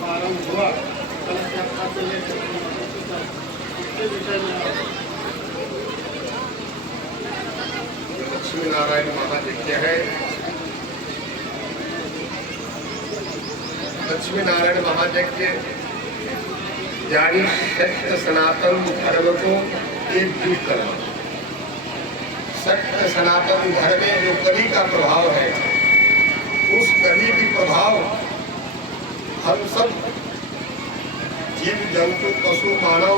प्रारंभ हुआ कलश यात्रा से लेकर इसके विषय में लक्ष्मी नारायण महायज्ञ है। लक्ष्मी नारायण महायज्ञ यानी सत्य सनातन धर्म को एकजुट करना। सत्य सनातन धर्म में जो कली का प्रभाव है, उस कली की प्रभाव हम सब जीव जंतु पशु मानव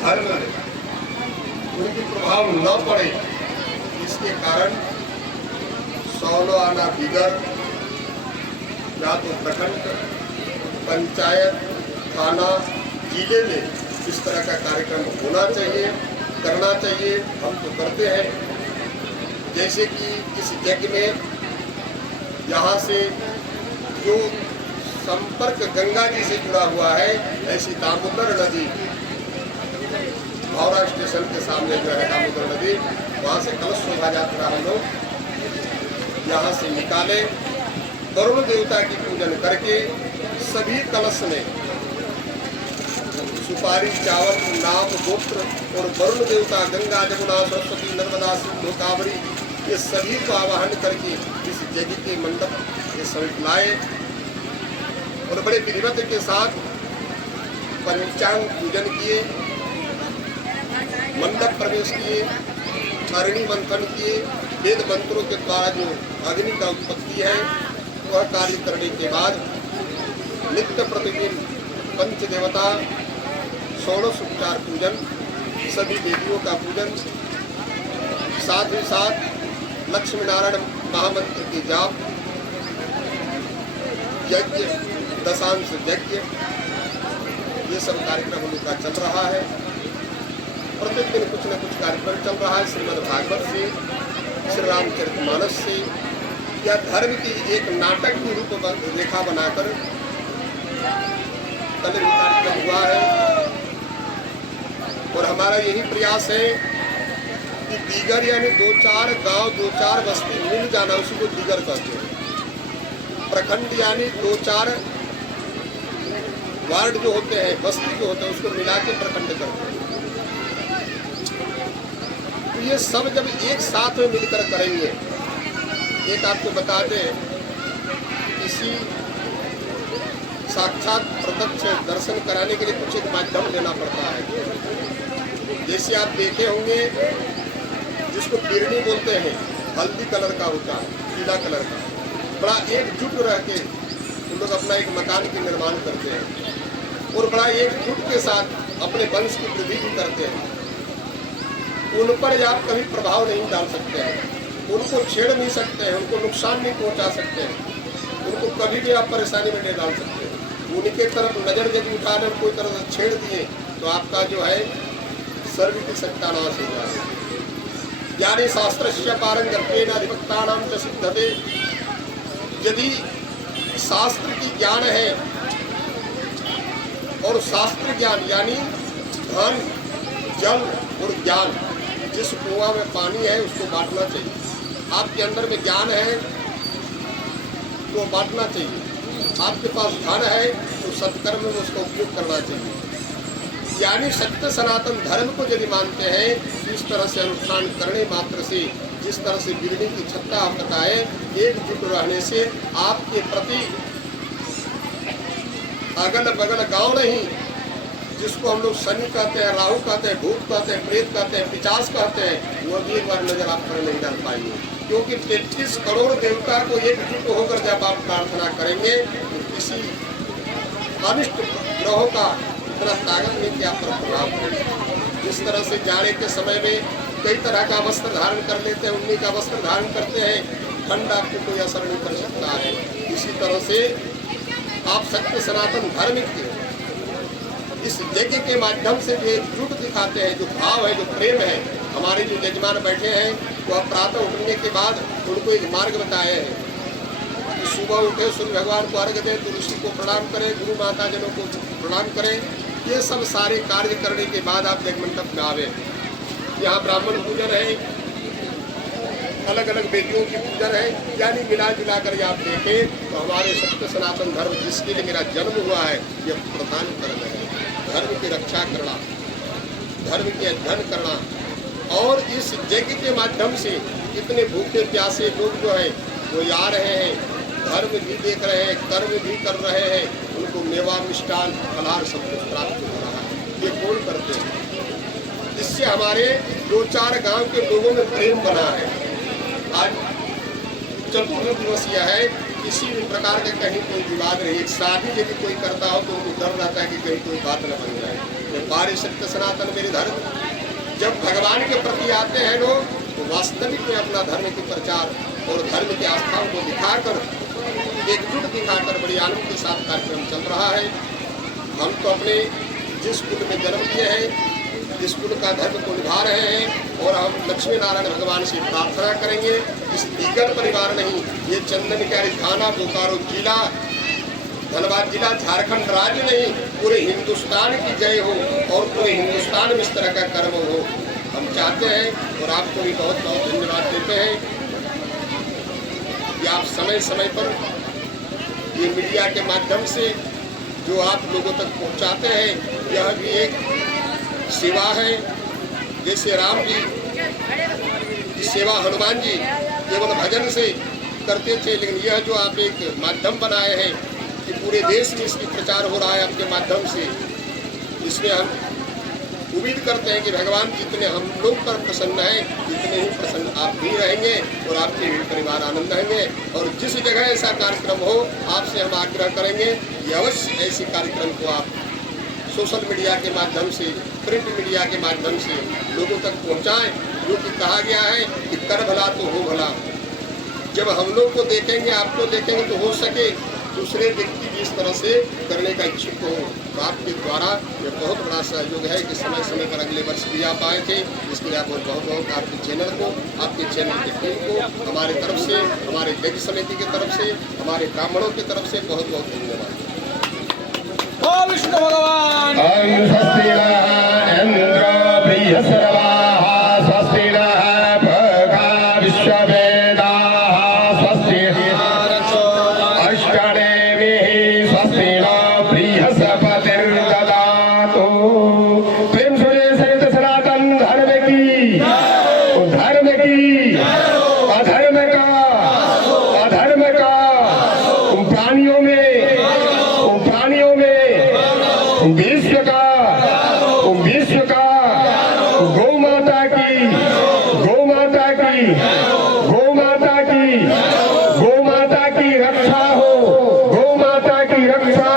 धर्म उनकी प्रभाव न पड़े, इसके कारण 100 आना बिगर या तो प्रखंड पंचायत थाना जिले में इस तरह का कार्यक्रम होना चाहिए, करना चाहिए। हम तो करते हैं। जैसे कि इस यज्ञ में यहाँ से जो संपर्क गंगा जी से जुड़ा हुआ है, ऐसी दामोदर नदी भावरा स्टेशन के सामने जो है दामोदर नदी, वहाँ से कलश शोभा यात्रा हम लोग यहाँ से निकाले। वरुण देवता की पूजन करके सभी कलश में सुपारी चावल नाम गोत्र और वरुण देवता गंगा जमुना सरस्वती नर्मदा सिंधु कावरी ये सभी को आवाहन करके इस यज्ञ के मंडप के समीप लाए और बड़े विधिवत के साथ पंचांग पूजन किए, मंडप प्रवेश किए, अग्नि मंथन किए। वेद मंत्रों के द्वारा जो अग्नि का उत्पत्ति है वह कार्य करने के बाद नित्य प्रतिदिन पंच देवता षोडश उपचार पूजन, सभी देवियों का पूजन, साथ ही साथ लक्ष्मी नारायण महामंत्र की जाप, यज्ञ, दशांश यज्ञ, ये सब कार्यक्रम उनका चल रहा है। प्रतिदिन कुछ न कुछ कार्यक्रम चल रहा है। श्रीमद् भागवत से, श्री रामचरितमानस से, या धर्म की एक नाटक की रूप रेखा बनाकर कल भी कार्यक्रम हुआ है। और हमारा यही प्रयास है कि दीगर यानी 2-4 गांव 2-4 बस्ती मिल जाना, उसी को दीगर कहते हैं। प्रखंड यानी 2-4 वार्ड जो होते हैं, बस्ती जो होते हैं, उसको मिला के प्रखंड करते हैं। तो ये सब जब एक साथ में मिलकर करेंगे, एक आपको बता दें, किसी साक्षात प्रत्यक्ष दर्शन कराने के लिए कुछ एक माध्यम लेना पड़ता है। जैसे आप देखे होंगे जिसको बिरनी बोलते हैं, हल्दी कलर का होता है, पीला कलर का, बड़ा एकजुट रह के उन लोग अपना एक मकान के निर्माण करते हैं और बड़ा एकजुट के साथ अपने वंश की वृद्धि भी करते हैं। उन पर आप कभी प्रभाव नहीं डाल सकते हैं, उनको छेड़ नहीं सकते हैं, उनको नुकसान नहीं पहुंचा सकते हैं, उनको कभी भी आप परेशानी में नहीं डाल सकते हैं। उनके तरफ नजर यदि उठाने कोई तरह से छेड़ दिए तो आपका जो है सर्व की सत्यानाश हो जाए। यानी शास्त्रस्य पारंगत्येन अधिवक्तानां च सिद्धते। यदि शास्त्र की ज्ञान है और शास्त्र ज्ञान यानी धन, जल और ज्ञान, जिस कुआं में पानी है उसको बांटना चाहिए। आपके अंदर में ज्ञान है तो बांटना चाहिए। आपके पास धन है तो सत्कर्म में उसका उपयोग करना चाहिए। यानी सत्य सनातन धर्म को यदि मानते हैं, इस तरह से अनुष्ठान करने मात्र से, जिस तरह से बिजली की छत्ता आप बताए, एकजुट रहने से आपके प्रति अगल बगल गांव नहीं, जिसको हम लोग शनि कहते हैं, राहु कहते हैं, भूत कहते हैं, प्रेत कहते हैं, पिशाच कहते हैं, वो भी एक बार नजर आप पर नहीं डाल पाएंगे। क्योंकि 33 करोड़ देवता को एकजुट होकर जब आप प्रार्थना करेंगे तो किसी अनिष्ट ग्रहों का इतना ताकत नहीं कि आप पर प्रभाव पड़े। जिस तरह से जाड़े के समय में कई तरह का वस्त्र धारण कर लेते हैं, उन्हीं का वस्त्र धारण करते हैं, ठंड आपको कोई असर नहीं कर सकता है। इसी तरह से आप सत्य सनातन धर्म के इस यज्ञ के माध्यम से जो एकजुट दिखाते हैं, जो भाव है, जो प्रेम है। हमारे जो यजमान बैठे हैं वो अब प्रातः उठने के बाद उनको एक मार्ग बताए हैं कि सुबह उठे सूर्य भगवान को अर्घ्य दें, तुलसी को प्रणाम करें, गुरु माता जनों को प्रणाम करें। ये सब सारे कार्य करने के बाद आप यज्ञ मंडप में आवे। यहाँ ब्राह्मण पूजन है, अलग अलग बेटियों की पूजन है। यानी मिला जुला कर आप देखें तो हमारे सत्य सनातन धर्म जिसके लिए मेरा जन्म हुआ है, यह प्रधान धर्म है। धर्म की रक्षा करना, धर्म के अध्ययन करना, और इस यज्ञ के माध्यम से इतने भूखे प्यासे लोग जो हैं वो आ रहे हैं, धर्म भी देख रहे हैं, कर्म भी कर रहे हैं, उनको मेवा मिष्ठान फलाहार सब कुछ प्राप्त हो रहा है। ये कौन करते हैं? इससे हमारे 2-4 गांव के लोगों में प्रेम बना है। आज चतुर्थ दिवस यह है, किसी भी प्रकार का कहीं कोई विवाद नहीं। एक शादी यदि कोई करता हो तो उनको डर रहता है कि कहीं कोई बात न बन जाए। ये पारे सत्य सनातन मेरे धर्म, जब भगवान के प्रति आते हैं लोग तो वास्तविक में अपना धर्म के प्रचार और धर्म की आस्थाओं को दिखाकर, एकजुट दिखाकर बड़ी आनंद के साथ कार्यक्रम चल रहा है। हम तो अपने जिस कुल में जन्म लिए हैं, इस कुल का धर्म को निभा रहे हैं, और हम लक्ष्मी नारायण भगवान से प्रार्थना करेंगे इस दीगर परिवार नहीं, ये चंदनकारी थाना बोकारो जिला, धनबाद जिला, झारखंड राज्य नहीं, पूरे हिंदुस्तान की जय हो और पूरे हिंदुस्तान में इस तरह का कर्म हो, हम चाहते हैं। और आपको भी बहुत बहुत धन्यवाद देते हैं कि आप समय समय पर ये मीडिया के माध्यम से जो आप लोगों तक पहुंचाते हैं, यह भी एक सेवा है। जैसे राम जी की सेवा हनुमान जी केवल भजन से करते थे, लेकिन यह जो आप एक माध्यम बनाए हैं कि पूरे देश में इसकी प्रचार हो रहा है आपके माध्यम से, इसमें हम उम्मीद करते हैं कि भगवान जितने हम लोग पर प्रसन्न हैं, इतने ही प्रसन्न आप भी रहेंगे और आपके भी परिवार आनंद रहेंगे। और जिस जगह ऐसा कार्यक्रम हो, आपसे हम आग्रह करेंगे कि अवश्य ऐसे कार्यक्रम को आप सोशल मीडिया के माध्यम से, प्रिंट मीडिया के माध्यम से लोगों तक पहुंचाएं। जो कि कहा गया है कि कर भला तो हो भला। जब हम लोग को देखेंगे, आपको देखेंगे, तो हो सके दूसरे व्यक्ति भी इस तरह से करने का इच्छुक हो। तो आपके द्वारा ये बहुत बड़ा सहयोग है कि समय समय पर अगले वर्ष भी आप आए थे। इसके लिए आपको बहुत बहुत आपके चैनल को, आपके चैनल की टीम को हमारे तरफ से, हमारे यज्ञ समिति की तरफ से, हमारे ब्राह्मणों की तरफ से बहुत बहुत धन्यवाद। विष्णु भगवान स्वस्ति इंद्र बृहस्पतिः स्वस्ति नः भगा विश्ववेदाः स्वस्ति अष्टदेवीः स्वस्ति नः बृहस्पतिर्ददातु। प्रेम से सहित सनातन धर्म की, अधर्म का प्राणियों में विश्व का गौ माता की रक्षा हो, गौ माता की रक्षा